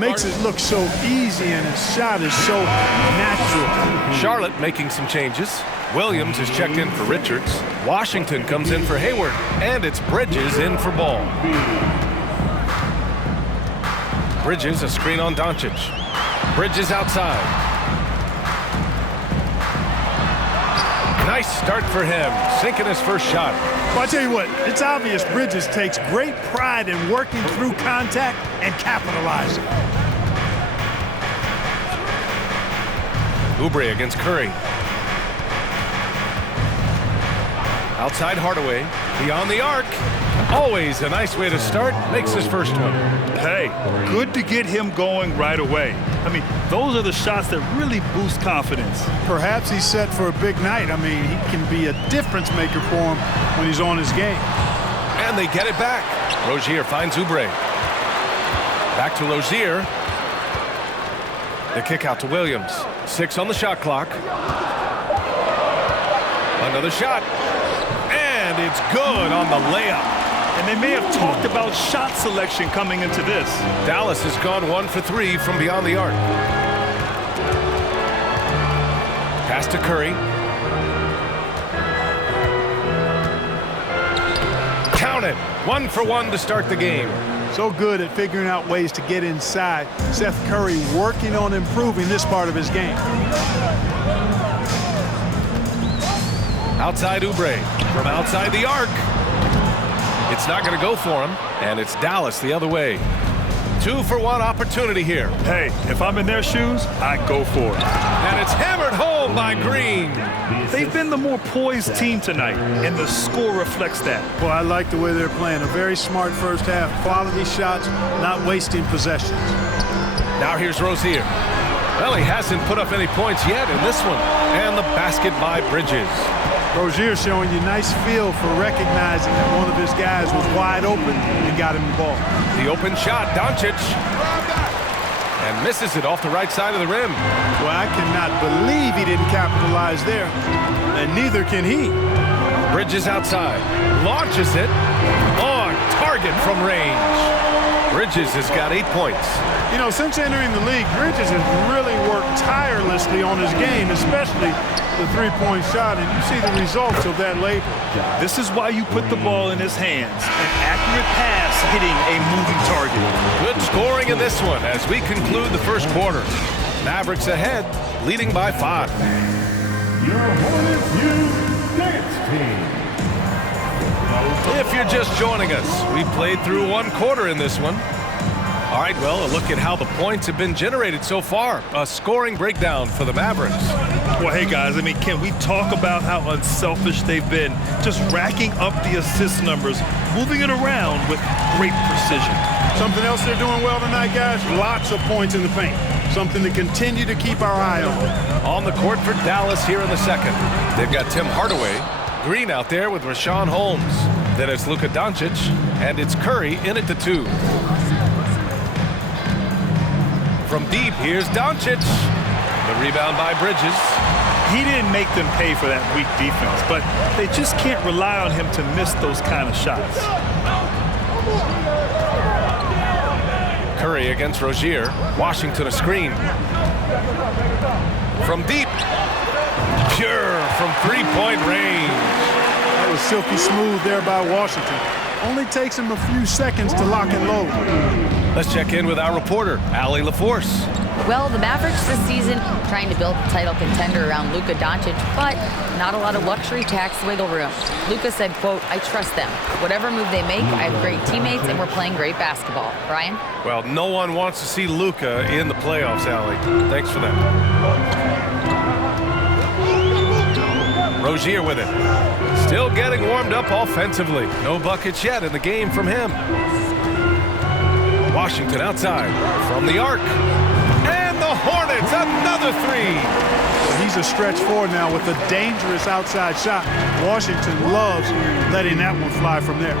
makes it look so easy, and his shot is so natural. Charlotte making some changes. Williams is checked in for Richards. Washington comes in for Hayward. And it's Bridges in for Ball. Bridges, a screen on Doncic. Bridges outside. Nice start for him, sinking his first shot. Well, I tell you what, it's obvious Bridges takes great pride in working through contact and capitalizing. Oubre against Curry. Outside Hardaway, beyond the arc. Always a nice way to start, makes his first one. Hey, good to get him going right away. I mean, those are the shots that really boost confidence. Perhaps he's set for a big night. I mean, he can be a difference maker for him when he's on his game. And they get it back. Rozier finds Oubre. Back to Rozier. The kick out to Williams. 6 on the shot clock. Another shot. And it's good on the layup. And they may have talked about shot selection coming into this. Dallas has gone 1 for 3 from beyond the arc. Pass to Curry. Count it. 1 for 1 to start the game. So good at figuring out ways to get inside. Seth Curry working on improving this part of his game. Outside Oubre. From outside the arc. It's not going to go for him, and it's Dallas the other way. 2 for 1 opportunity here. Hey, if I'm in their shoes, I go for it. And it's hammered home by Green. They've been the more poised team tonight, and the score reflects that. Well, I like the way they're playing. A very smart first half. Quality shots, not wasting possessions. Now here's Rozier. Well, he hasn't put up any points yet in this one. And the basket by Bridges. Rozier showing you nice feel for recognizing that one of his guys was wide open and got him the ball. The open shot, Doncic. And misses it off the right side of the rim. Well, I cannot believe he didn't capitalize there. And neither can he. Bridges outside. Launches it. On target from range. Bridges has got 8 points. You know, since entering the league, Bridges has really worked tirelessly on his game, especially the three-point shot, and you see the results of that labor. This is why you put the ball in his hands. An accurate pass hitting a moving target. Good scoring in this one as we conclude the first quarter. Mavericks ahead, leading by 5. Your Hornets Youth Dance Team. If you're just joining us, we played through 1 quarter in this one. All right, well, a look at how the points have been generated so far. A scoring breakdown for the Mavericks. Well, hey, guys, I mean, can we talk about how unselfish they've been? Just racking up the assist numbers, moving it around with great precision. Something else they're doing well tonight, guys, lots of points in the paint. Something to continue to keep our eye on. On the court for Dallas here in the second. They've got Tim Hardaway. Green out there with Rashawn Holmes. Then it's Luka Doncic, and it's Curry in at the 2. From deep, here's Doncic. The rebound by Bridges. He didn't make them pay for that weak defense, but they just can't rely on him to miss those kind of shots. Curry against Rozier. Washington a screen. From deep. Pure from three-point range. That was silky smooth there by Washington. Only takes him a few seconds to lock and load. Let's check in with our reporter, Allie LaForce. Well, the Mavericks this season trying to build a title contender around Luka Doncic, but not a lot of luxury tax wiggle room. Luka said, quote, "I trust them. Whatever move they make, I have great teammates and we're playing great basketball." Brian? Well, no one wants to see Luka in the playoffs, Allie. Thanks for that. Rozier with it. Still getting warmed up offensively. No buckets yet in the game from him. Washington outside from the arc. And the Hornets, another 3. He's a stretch forward now with a dangerous outside shot. Washington loves letting that one fly from there.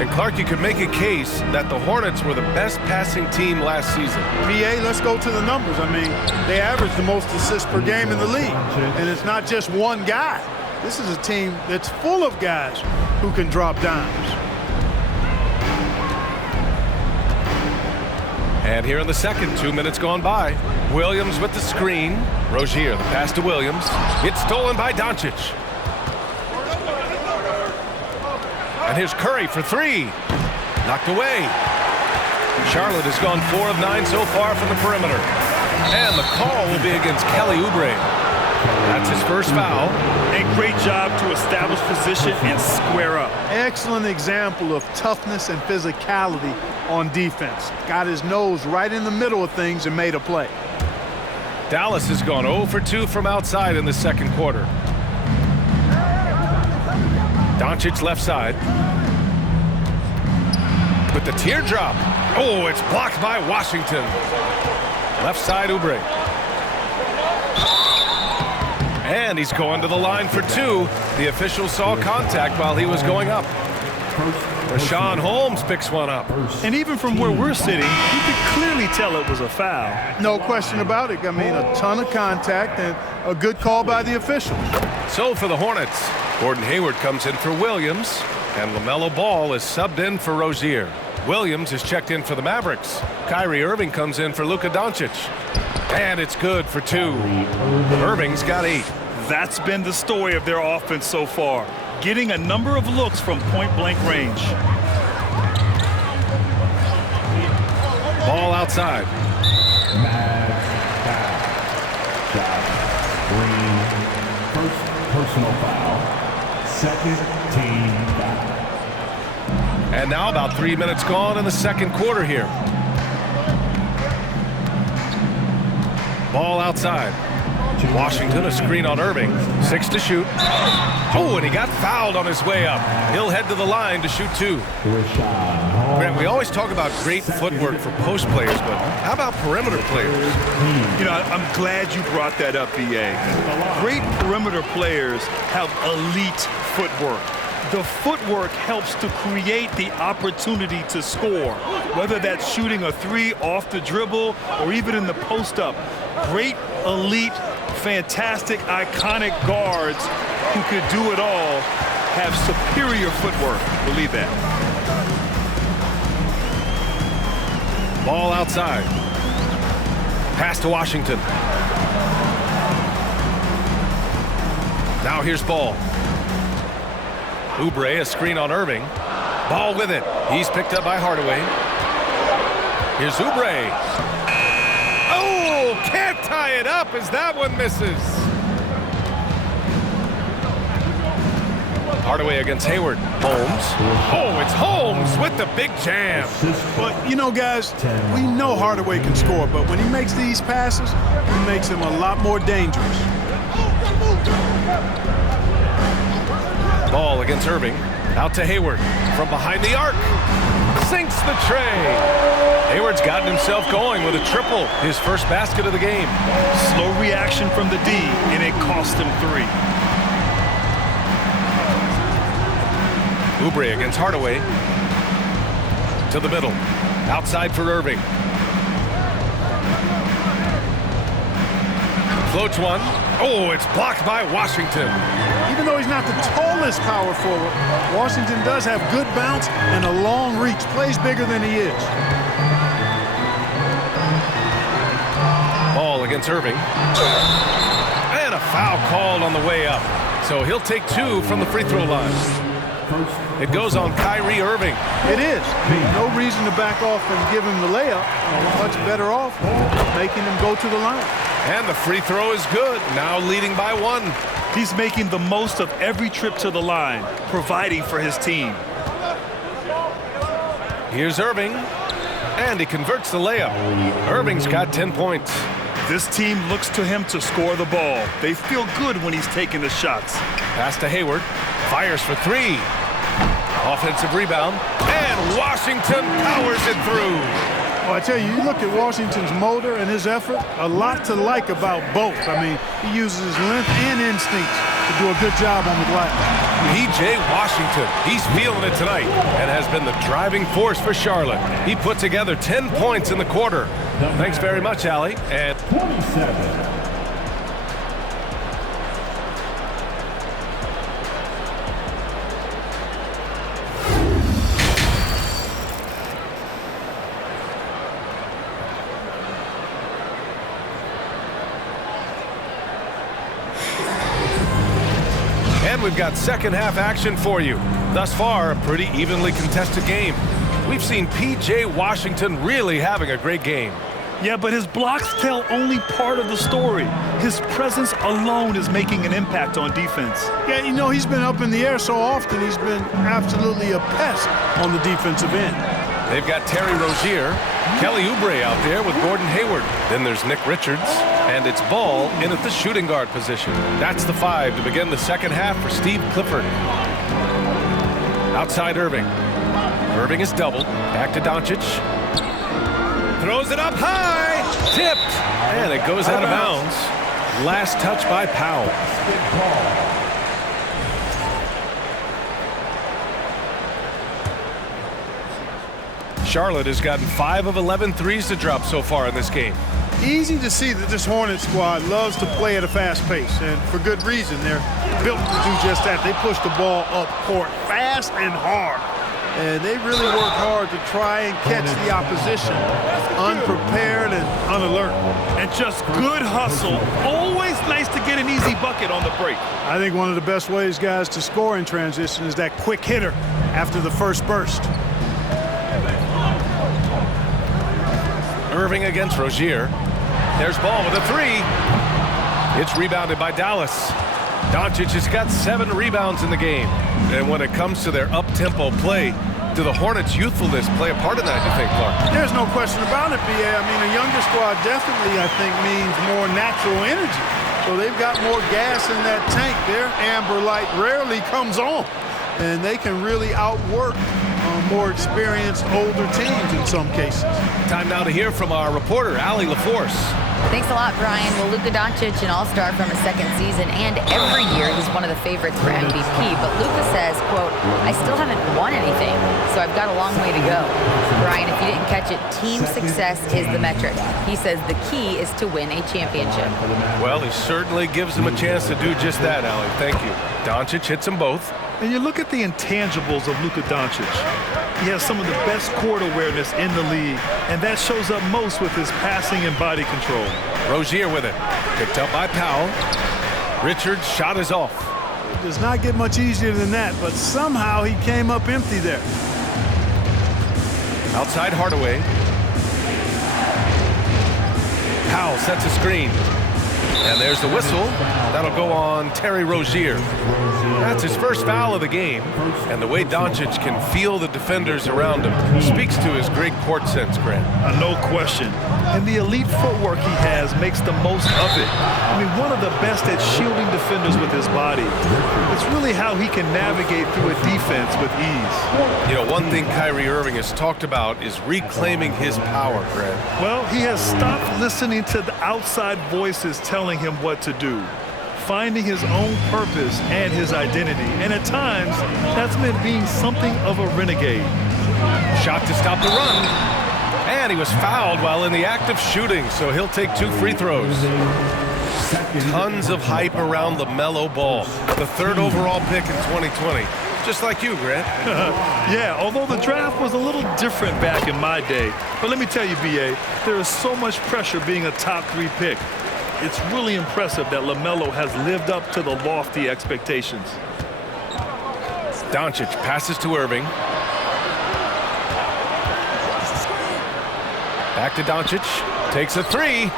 And Clark, you could make a case that the Hornets were the best passing team last season. PA, let's go to the numbers. I mean, they average the most assists per game in the league. And it's not just one guy. This is a team that's full of guys who can drop dimes. And here in the second, 2 minutes gone by. Williams with the screen. Rozier, the pass to Williams. It's stolen by Doncic. And here's Curry for three. Knocked away. Charlotte has gone 4 of 9 so far from the perimeter. And the call will be against Kelly Oubre. That's his first foul. And great job to establish position and square up. Excellent example of toughness and physicality on defense. Got his nose right in the middle of things and made a play. Dallas has gone 0 for 2 from outside in the second quarter. Doncic left side. With the teardrop. Oh, it's blocked by Washington. Left side, Oubre. And he's going to the line for two. The official saw contact while he was going up. Rashawn Holmes picks one up. And even from where we're sitting, you could clearly tell it was a foul. No question about it. I mean, a ton of contact and a good call by the official. So for the Hornets, Gordon Hayward comes in for Williams, and LaMelo Ball is subbed in for Rozier. Williams is checked in for the Mavericks. Kyrie Irving comes in for Luka Doncic. And it's good for 2. Irving's got 8. That's been the story of their offense so far, getting a number of looks from point-blank range. Ball outside. Green, first personal foul, second team foul. And now about 3 minutes gone in the second quarter here. Ball outside. Washington, a screen on Irving. 6 to shoot. Oh, and he got fouled on his way up. He'll head to the line to shoot 2. Grant, we always talk about great footwork for post players, but how about perimeter players? You know, I'm glad you brought that up, B.A. Great perimeter players have elite footwork. The footwork helps to create the opportunity to score, whether that's shooting a 3 off the dribble or even in the post-up. Great, elite, fantastic, iconic guards who could do it all have superior footwork. Believe that. Ball outside. Pass to Washington. Now here's Ball. Oubre, a screen on Irving. Ball with it. He's picked up by Hardaway. Here's Oubre. Oh, can't tie it up as that one misses. Hardaway against Hayward. Holmes. Oh, it's Holmes with the big jam. But, you know, guys, we know Hardaway can score, but when he makes these passes, he makes them a lot more dangerous. Ball against Irving. Out to Hayward. From behind the arc. Sinks the tray. Hayward's gotten himself going with a triple. His first basket of the game. Slow reaction from the D, and it cost him 3. Oubre against Hardaway. To the middle. Outside for Irving. Floats one. Oh, it's blocked by Washington. Even though he's not the tallest power forward, Washington does have good bounce and a long reach. Plays bigger than he is. Ball against Irving. And a foul called on the way up. So he'll take 2 from the free throw line. It goes on Kyrie Irving. It is. No reason to back off and give him the layup. Much better off making him go to the line. And the free throw is good. Now leading by 1. He's making the most of every trip to the line, providing for his team. Here's Irving. And he converts the layup. Irving's got 10 points. This team looks to him to score the ball. They feel good when he's taking the shots. Pass to Hayward. Fires for 3. Offensive rebound. And Washington powers it through. Well, I tell you, you look at Washington's motor and his effort, a lot to like about both. I mean, he uses his length and instincts to do a good job on the glass. P.J. Washington, he's feeling it tonight and has been the driving force for Charlotte. He put together 10 points in the quarter. Thanks very much, Allie. And 27. And we've got second half action for you. Thus far, a pretty evenly contested game. We've seen P.J. Washington really having a great game. Yeah, but his blocks tell only part of the story. His presence alone is making an impact on defense. Yeah, you know, he's been up in the air so often, he's been absolutely a pest on the defensive end. They've got Terry Rozier, Kelly Oubre out there with Gordon Hayward. Then there's Nick Richards, and it's Ball in at the shooting guard position. That's the 5 to begin the second half for Steve Clifford. Outside Irving. Irving is doubled. Back to Doncic. Throws it up high. Tipped. And it goes out of bounds. Last touch by Powell. Charlotte has gotten 5 of 11 threes to drop so far in this game. Easy to see that this Hornets squad loves to play at a fast pace, and for good reason. They're built to do just that. They push the ball up court fast and hard, and they really work hard to try and catch the opposition unprepared and unalert. And just good hustle. Always nice to get an easy bucket on the break. I think one of the best ways, guys, to score in transition is that quick hitter after the first burst. Irving against Rozier. There's Ball with a 3. It's rebounded by Dallas. Doncic has got 7 rebounds in the game. And when it comes to their up-tempo play, do the Hornets' youthfulness play a part in that, you think, Clark? There's no question about it, B.A. I mean, a younger squad definitely, I think, means more natural energy. So they've got more gas in that tank. Their amber light rarely comes on, and they can really outwork more experienced, older teams in some cases. Time now to hear from our reporter, Allie LaForce. Thanks a lot, Brian. Well, Luka Doncic, an all-star from his second season, and every year he's one of the favorites for MVP. But Luka says, quote, I still haven't won anything, so I've got a long way to go. Brian, if you didn't catch it, team success is the metric. He says the key is to win a championship. Well, he certainly gives them a chance to do just that, Allie. Thank you. Doncic hits them both. And you look at the intangibles of Luka Doncic. He has some of the best court awareness in the league, and that shows up most with his passing and body control. Rozier with it. Picked up by Powell. Richards' shot is off. It does not get much easier than that, but somehow he came up empty there. Outside Hardaway. Powell sets a screen. And there's the whistle. That'll go on Terry Rozier. That's his first foul of the game. And the way Doncic can feel the defenders around him speaks to his great court sense, Grant. No question. And the elite footwork he has makes the most of it. I mean, one of the best at shielding defenders with his body. It's really how he can navigate through a defense with ease. You know, one thing Kyrie Irving has talked about is reclaiming his power, Grant. Well, he has stopped listening to the outside voices telling him what to do, finding his own purpose and his identity. And at times, that's meant being something of a renegade. Shot to stop the run. And he was fouled while in the act of shooting, so he'll take 2 free throws. Tons of hype around LaMelo Ball, the 3rd overall pick in 2020. Just like you, Grant. Yeah, although the draft was a little different back in my day. But let me tell you, B.A., there is so much pressure being a top 3 pick. It's really impressive that LaMelo has lived up to the lofty expectations. Doncic passes to Irving. Back to Doncic. Takes a 3.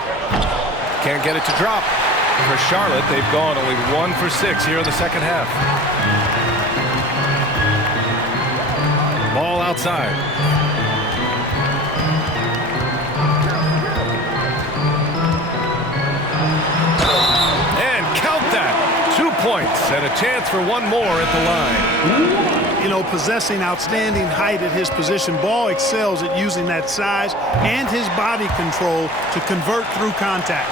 Can't get it to drop. For Charlotte, they've gone only 1 for 6 here in the second half. Ball outside. And count that. 2 points and a chance for 1 more at the line. You know, possessing outstanding height at his position, Ball excels at using that size and his body control to convert through contact.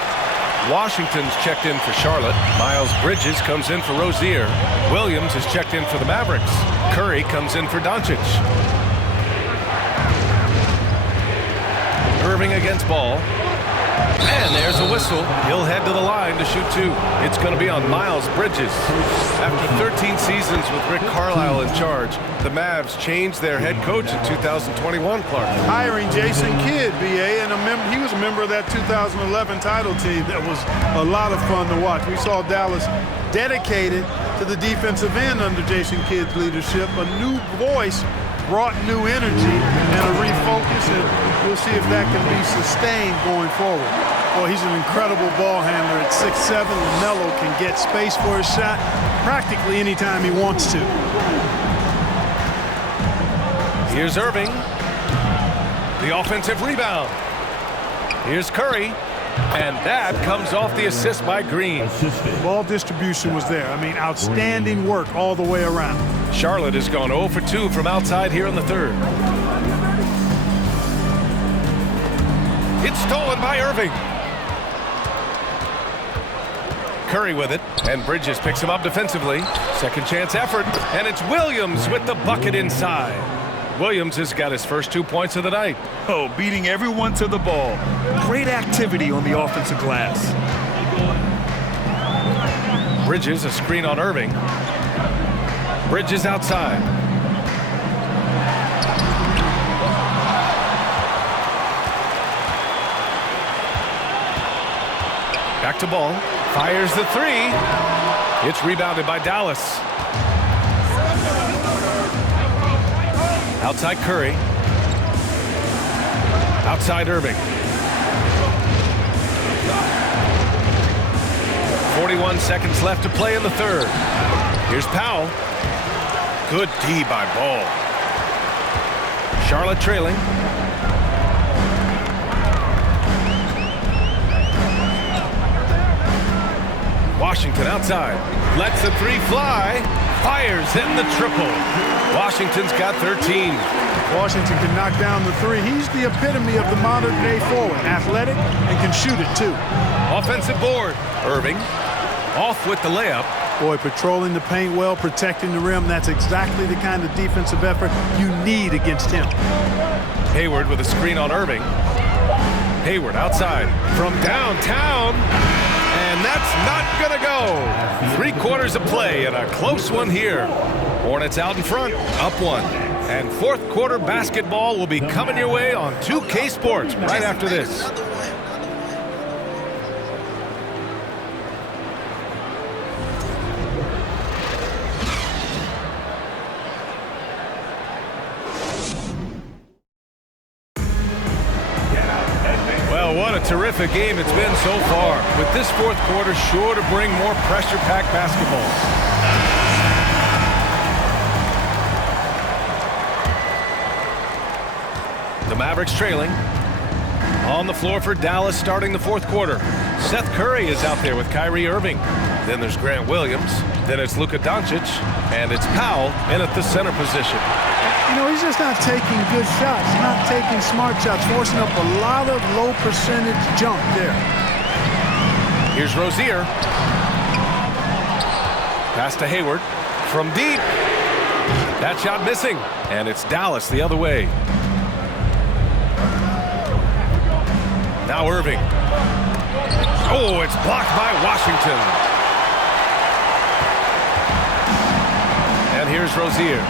Washington's checked in for Charlotte. Miles Bridges comes in for Rozier. Williams is checked in for the Mavericks. Curry comes in for Doncic. Irving against Ball. And there's a whistle. He'll head to the line to shoot two. It's going to be on Miles Bridges. After 13 seasons with Rick Carlisle in charge, the Mavs changed their head coach in 2021, Clark. Hiring Jason Kidd, BA, and he was a member of that 2011 title team. That was a lot of fun to watch. We saw Dallas dedicated to the defensive end under Jason Kidd's leadership. A new voice brought new energy and a refocus, and we'll see if that can be sustained going forward. Well, he's an incredible ball handler at 6'7". LaMelo can get space for his shot practically anytime he wants to. Here's Irving. The offensive rebound. Here's Curry. And that comes off the assist by Green. Ball distribution was there. I mean, outstanding work all the way around. Charlotte has gone 0 for 2 from outside here in the third. It's stolen by Irving. Curry with it, and Bridges picks him up defensively. Second chance effort, and it's Williams with the bucket inside. Williams has got his first 2 points of the night. Oh, beating everyone to the ball. Great activity on the offensive glass. Bridges, a screen on Irving. Bridges outside. Back to Ball. Fires the three. It's rebounded by Dallas. Outside Curry. Outside Irving. 41 seconds left to play in the third. Here's Powell. Good D by Ball. Charlotte trailing. Washington outside. Lets the three fly. Fires in the triple. Washington's got 13. Washington can knock down the three. He's the epitome of the modern day forward. Athletic and can shoot it too. Offensive board. Irving off with the layup. Boy, patrolling the paint well, protecting the rim. That's exactly the kind of defensive effort you need against him. Hayward with a screen on Irving. Hayward outside from downtown. And that's not going to go. 3 quarters of play and a close one here. Hornets out in front, up 1. And fourth quarter basketball will be coming your way on 2K Sports right after this. What a terrific game it's been so far, with this fourth quarter sure to bring more pressure-packed basketball. The Mavericks trailing. On the floor for Dallas starting the fourth quarter. Seth Curry is out there with Kyrie Irving. Then there's Grant Williams. Then it's Luka Doncic. And it's Powell in at the center position. You know, he's just not taking good shots, not taking smart shots, forcing up a lot of low percentage jump there. Here's Rozier. Pass to Hayward from deep. That shot missing. And it's Dallas the other way. Now Irving. Oh, it's blocked by Washington. And here's Rozier.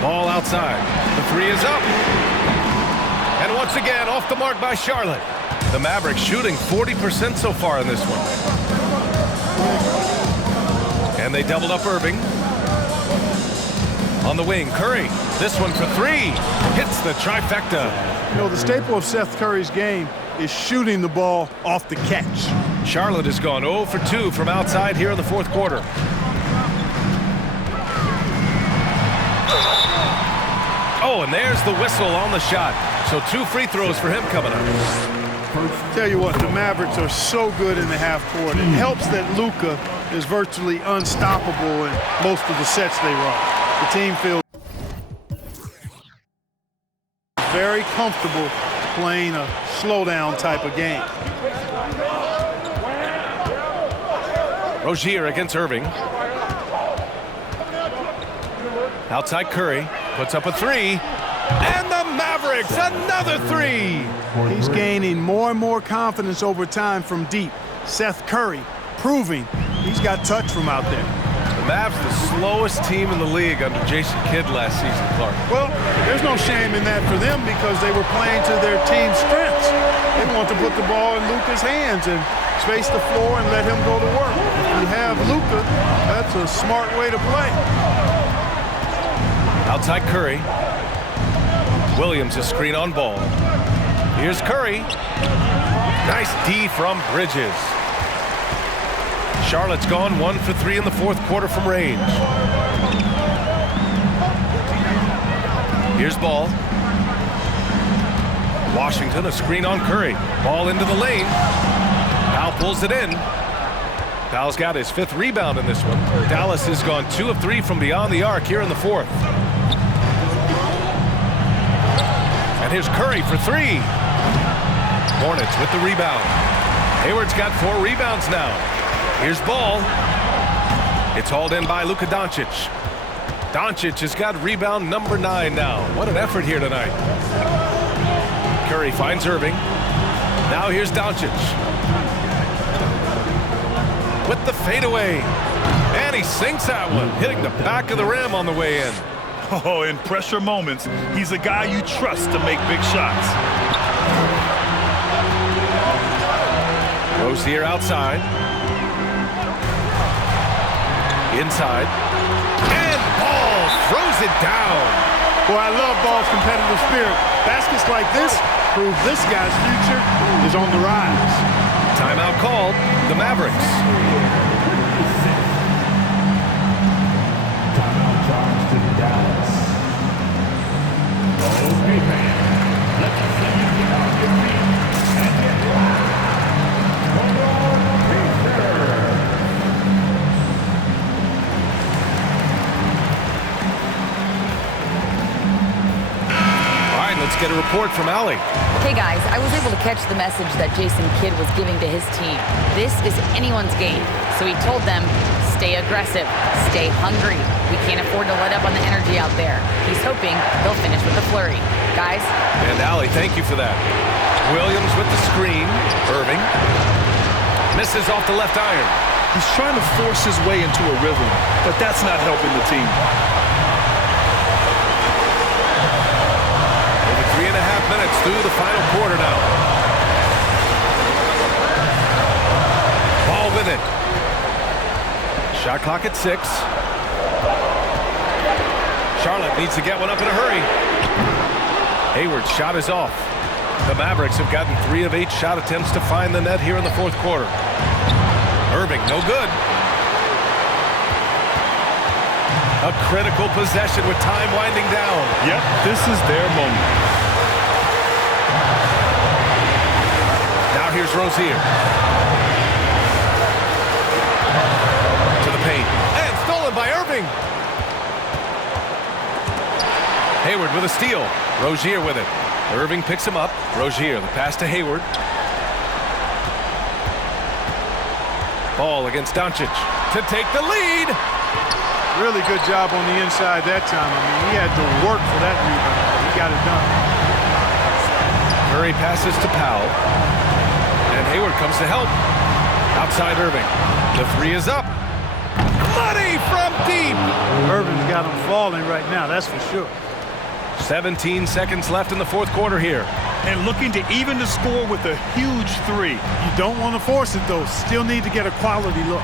Ball outside. The three is up. And once again, off the mark by Charlotte. The Mavericks shooting 40% so far in this one. And they doubled up Irving. On the wing, Curry. This one for three. Hits the trifecta. You know, the staple of Seth Curry's game is shooting the ball off the catch. Charlotte has gone 0 for 2 from outside here in the fourth quarter. Oh, and there's the whistle on the shot. So 2 free throws for him coming up. Tell you what, the Mavericks are so good in the half court. It helps that Luka is virtually unstoppable in most of the sets they run. The team feels very comfortable playing a slowdown type of game. Rozier against Irving. Outside Curry puts up a three. And the Mavericks, another three. He's gaining more and more confidence over time from deep. Seth Curry proving he's got touch from out there. The Mavs, the slowest team in the league under Jason Kidd last season, Clark. Well, there's no shame in that for them because they were playing to their team's strengths. They want to put the ball in Luka's hands and space the floor and let him go to work. If you have Luka, that's a smart way to play. Outside Curry. Williams, a screen on ball. Here's Curry. Nice D from Bridges. Charlotte's gone 1 for 3 in the fourth quarter from range. Here's Ball. Washington, a screen on Curry. Ball into the lane. Powell pulls it in. Powell's got his 5th rebound in this one. Dallas has gone 2 of 3 from beyond the arc here in the 4th. And here's Curry for 3. Hornets with the rebound. Hayward's got 4 rebounds now. Here's Ball. It's hauled in by Luka Doncic. Doncic has got rebound number 9 now. What an effort here tonight. Curry finds Irving. Now here's Doncic. With the fadeaway. And he sinks that one, hitting the back of the rim on the way in. Oh, in pressure moments, he's a guy you trust to make big shots. Rozier outside. Inside. And Ball throws it down. Boy, I love Ball's competitive spirit. Baskets like this prove this guy's future is on the rise. Timeout called. The Mavericks. Timeout charge to Dallas. Okay, fans. Let's see you get off your feet and get loud. Come on, Pacers. All right, let's get a report from Allie. Hey guys, I was able to catch the message that Jason Kidd was giving to his team. This is anyone's game. So he told them, stay aggressive, stay hungry. We can't afford to let up on the energy out there. He's hoping they'll finish with a flurry. Guys? And Allie, thank you for that. Williams with the screen. Irving. Misses off the left iron. He's trying to force his way into a rhythm, but that's not helping the team. Over 3.5 minutes through the final quarter now. Ball with it. Shot clock at 6. Charlotte needs to get one up in a hurry. Hayward's shot is off. The Mavericks have gotten 3 of 8 shot attempts to find the net here in the fourth quarter. Irving, no good. A critical possession with time winding down. Yep, this is their moment. Now here's Rozier. To the paint. And stolen by Irving. Hayward with a steal. Rozier with it. Irving picks him up. Rozier, the pass to Hayward. Ball against Doncic to take the lead. Really good job on the inside that time. I mean, he had to work for that rebound, but he got it done. Murray passes to Powell. And Hayward comes to help. Outside Irving. The 3 is up. Money from deep. Irving's got him falling right now, that's for sure. 17 seconds left in the fourth quarter here. And looking to even the score with a huge 3. You don't want to force it, though. Still need to get a quality look.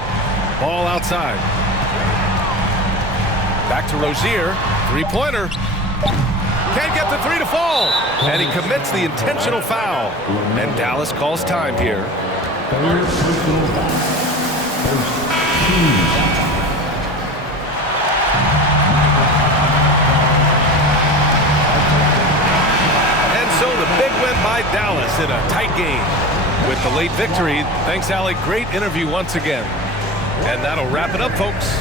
Ball outside. Back to Rozier. 3-pointer. Can't get the 3 to fall. And he commits the intentional foul. And Dallas calls time here. Third personal foul. First team foul. Big win by Dallas in a tight game. With the late victory, thanks, Allie. Great interview once again. And that'll wrap it up, folks.